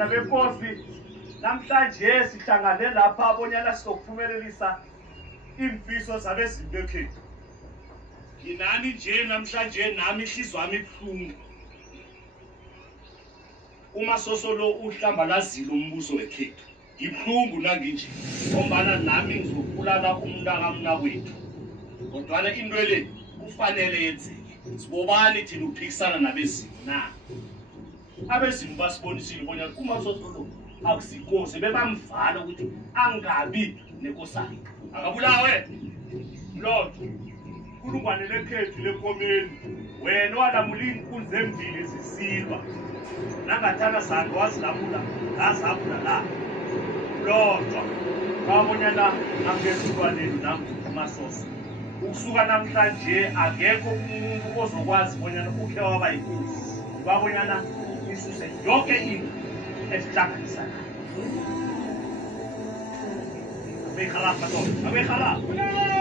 bantwana benkosi namhlanje sihlangane lapha abonyana sizokuphumelelisa imfiso zabezinto ekhethu. Yinani nje namhlanje nami inhliziyo yami ibuhlungu. Uma sosolo uhlambalazile umbuso wekhethu. Ngibhlungu nanginje ngombana nami ngizokubulala umntaka mnakwethu. Kodwa into le kufanele yenzeke. Sibobani thina uphikisana nabezimu na? Abezimu basibonisile bonyana uma sosolo akusikose bebamvala ukuthi angabi nenkosana. Akabulawe. Lord, kulungwane lekhethu lekomeni. Wena walamula inkunzi embili zisilwa. Nangathana sanga wazilamula ngazabula la. Lodwa babonyana angezilwaneni namasoso. Ukusuka namhlanje akekho umuntu ozokwazi bonyana ukhe waba yinkunzi. Babonyana isuse yonke into esihlanganisana. Abekhala madoda, abekhala.